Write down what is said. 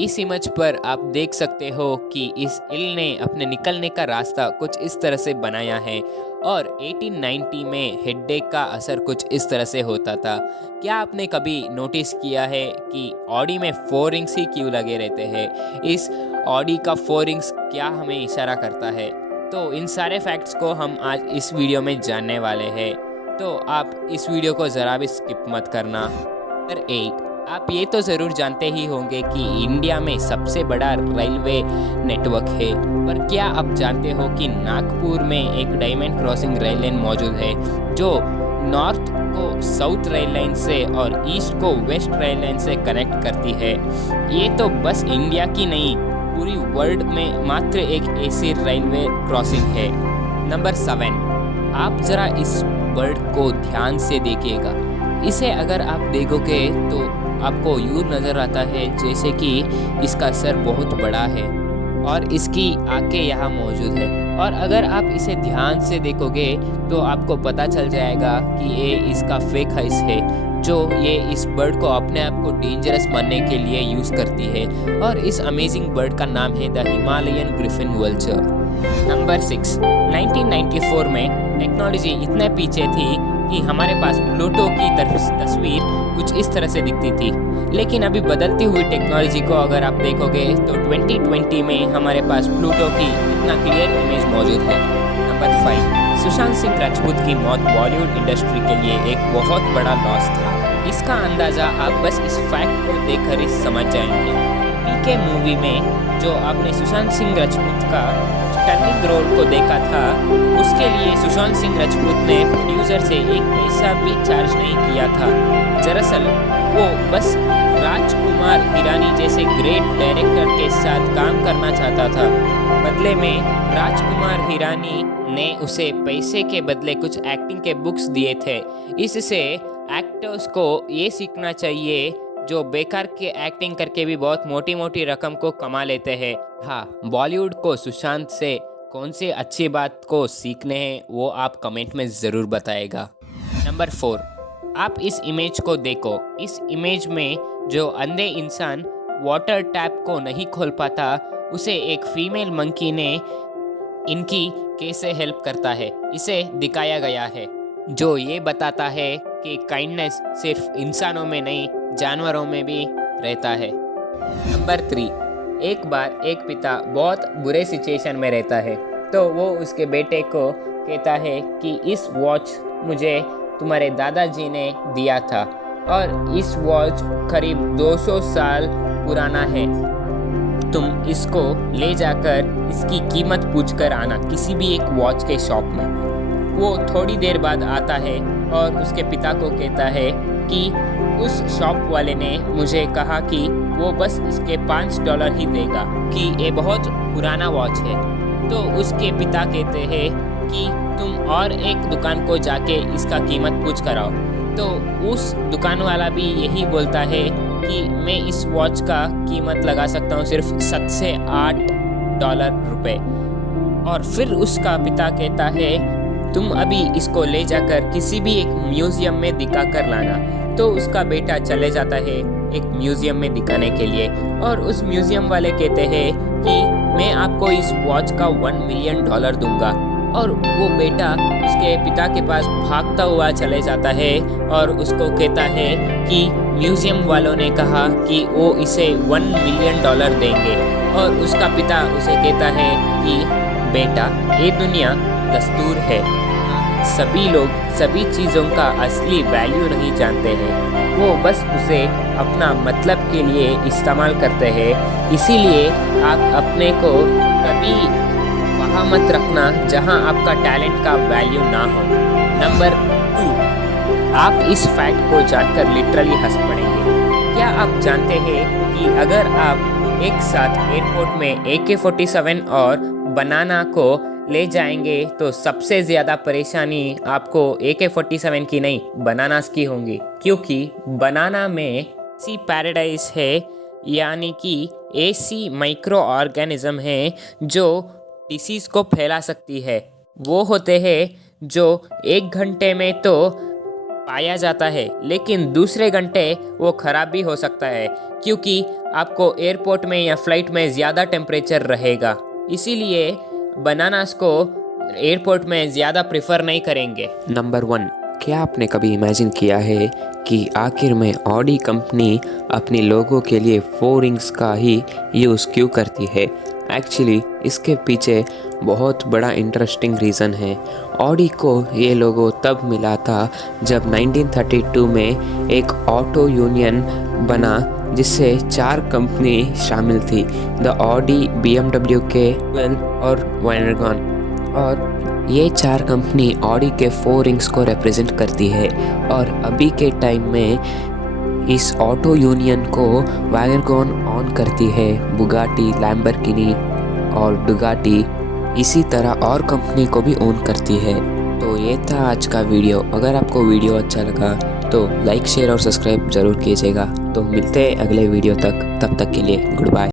इस इमेज पर आप देख सकते हो कि इस ईल ने अपने निकलने का रास्ता कुछ इस तरह से बनाया है और 1890 में हेडेक का असर कुछ इस तरह से होता था। क्या आपने कभी नोटिस किया है कि ऑडी में 4 रिंग्स ही क्यों लगे रहते हैं? इस ऑडी का 4 रिंग्स क्या हमें इशारा करता है? तो इन सारे फैक्ट्स को हम आज इस वीडियो में जानने वाले हैं, तो आप इस वीडियो को ज़रा भी स्किप मत करना। नंबर 8, आप ये तो ज़रूर जानते ही होंगे कि इंडिया में सबसे बड़ा रेलवे नेटवर्क है, पर क्या आप जानते हो कि नागपुर में एक डायमंड क्रॉसिंग रेल लाइन मौजूद है जो नॉर्थ को साउथ रेल लाइन से और ईस्ट को वेस्ट रेल लाइन से कनेक्ट करती है। ये तो बस इंडिया की नहीं, पूरी वर्ल्ड में मात्र एक ऐसी रेलवे क्रॉसिंग है। नंबर 7, आप ज़रा इस बर्ड को ध्यान से देखिएगा। इसे अगर आप देखोगे तो आपको यूँ नज़र आता है जैसे कि इसका सर बहुत बड़ा है और इसकी आंखें यहाँ मौजूद है, और अगर आप इसे ध्यान से देखोगे तो आपको पता चल जाएगा कि ये इसका फेक आइस है जो ये इस बर्ड को अपने आप को डेंजरस मानने के लिए यूज़ करती है, और इस अमेजिंग बर्ड का नाम है the Himalayan Griffin vulture. Number 6, 1994 में टेक्नोलॉजी इतने पीछे थी कि हमारे पास प्लूटो की तस्वीर कुछ इस तरह से दिखती थी, लेकिन अभी बदलती हुई टेक्नोलॉजी को अगर आप देखोगे तो 2020 में हमारे पास प्लूटो की इतना क्लियर इमेज मौजूद है। नंबर 5, सुशांत सिंह राजपूत की मौत बॉलीवुड इंडस्ट्री के लिए एक बहुत बड़ा लॉस था। इसका अंदाज़ा आप बस इस फैक्ट को देखकर ही समझ जाएंगे। पीके मूवी में जो आपने सुशांत सिंह राजपूत का टर्निंग रोल को देखा था, उसके लिए सुशांत सिंह राजपूत ने प्रोड्यूसर से एक पैसा भी चार्ज नहीं किया था। दरअसल वो बस राजकुमार हिरानी जैसे ग्रेट डायरेक्टर के साथ काम करना चाहता था। बदले में राजकुमार हिरानी ने उसे पैसे के बदले कुछ एक्टिंग के बुक्स दिए थे। इससे एक्टर्स को ये सीखना चाहिए जो बेकार के एक्टिंग करके भी बहुत मोटी मोटी रकम को कमा लेते हैं। हाँ, बॉलीवुड को सुशांत से कौन सी अच्छी बात को सीखने हैं वो आप कमेंट में ज़रूर बताएगा। नंबर 4, आप इस इमेज को देखो। इस इमेज में जो अंधे इंसान वाटर टैप को नहीं खोल पाता, उसे एक फीमेल मंकी ने इनकी कैसे हेल्प करता है इसे दिखाया गया है, जो ये बताता है कि काइंडनेस सिर्फ इंसानों में नहीं जानवरों में भी रहता है। नंबर 3, एक बार एक पिता बहुत बुरे सिचुएशन में रहता है, तो वो उसके बेटे को कहता है कि इस वॉच मुझे तुम्हारे दादाजी ने दिया था और इस वॉच करीब 200 साल पुराना है। तुम इसको ले जाकर इसकी कीमत पूछकर आना किसी भी एक वॉच के शॉप में। वो थोड़ी देर बाद आता है और उसके पिता को कहता है कि उस शॉप वाले ने मुझे कहा कि वो बस इसके $5 ही देगा, कि ये बहुत पुराना वॉच है। तो उसके पिता कहते हैं कि तुम और एक दुकान को जाके इसका कीमत पूछ कर आओ। तो उस दुकान वाला भी यही बोलता है कि मैं इस वॉच का कीमत लगा सकता हूँ सिर्फ $7 से $8 और फिर उसका पिता कहता है तुम अभी इसको ले जाकर किसी भी एक म्यूज़ियम में दिखा कर लाना। तो उसका बेटा चले जाता है एक म्यूज़ियम में दिखाने के लिए, और उस म्यूज़ियम वाले कहते हैं कि मैं आपको इस वॉच का $1 मिलियन दूंगा। और वो बेटा उसके पिता के पास भागता हुआ चले जाता है और उसको कहता है कि म्यूज़ियम वालों ने कहा कि वो इसे $1 मिलियन देंगे। और उसका पिता उसे कहता है कि बेटा, ये दुनिया दस्तूर है, सभी लोग सभी चीज़ों का असली वैल्यू नहीं जानते हैं, वो बस उसे अपना मतलब के लिए इस्तेमाल करते हैं। इसीलिए आप अपने को कभी वहाँ मत रखना जहाँ आपका टैलेंट का वैल्यू ना हो। नंबर 2, आप इस फैक्ट को जानकर लिटरली हंस पड़ेंगे। क्या आप जानते हैं कि अगर आप एक साथ एयरपोर्ट में AK-47 और बनाना को ले जाएंगे तो सबसे ज़्यादा परेशानी आपको AK-47 की नहीं, बनानास की होंगी, क्योंकि बनाना में सी पैराडाइज है, यानी कि ऐसी माइक्रो ऑर्गेनिज्म है जो डिसीज़ को फैला सकती है। वो होते हैं जो 1 घंटे में तो पाया जाता है, लेकिन दूसरे घंटे वो ख़राब भी हो सकता है क्योंकि आपको एयरपोर्ट में या फ्लाइट में ज़्यादा टेम्परेचर रहेगा, इसीलिए बनानास को एयरपोर्ट में ज़्यादा प्रेफर नहीं करेंगे। नंबर 1, क्या आपने कभी इमेजिन किया है कि आखिर में ऑडी कंपनी अपनी लोगों के लिए 4 रिंग्स का ही यूज़ क्यों करती है? एक्चुअली इसके पीछे बहुत बड़ा इंटरेस्टिंग रीज़न है। ऑडी को ये लोगो तब मिला था जब 1932 में एक ऑटो यूनियन बना जिससे 4 कंपनी शामिल थी, द ऑडी, BMW के और वैगन, और ये 4 कंपनी ऑडी के 4 रिंग्स को रिप्रेजेंट करती है। और अभी के टाइम में इस ऑटो यूनियन को वैगन ऑन करती है, बुगाटी, लैम्बोर्गिनी और डुगाटी, इसी तरह और कंपनी को भी ओन करती है। तो ये था आज का वीडियो। अगर आपको वीडियो अच्छा लगा तो लाइक, शेयर और सब्सक्राइब ज़रूर कीजिएगा। तो मिलते हैं अगले वीडियो तक, तब तक के लिए गुड बाय।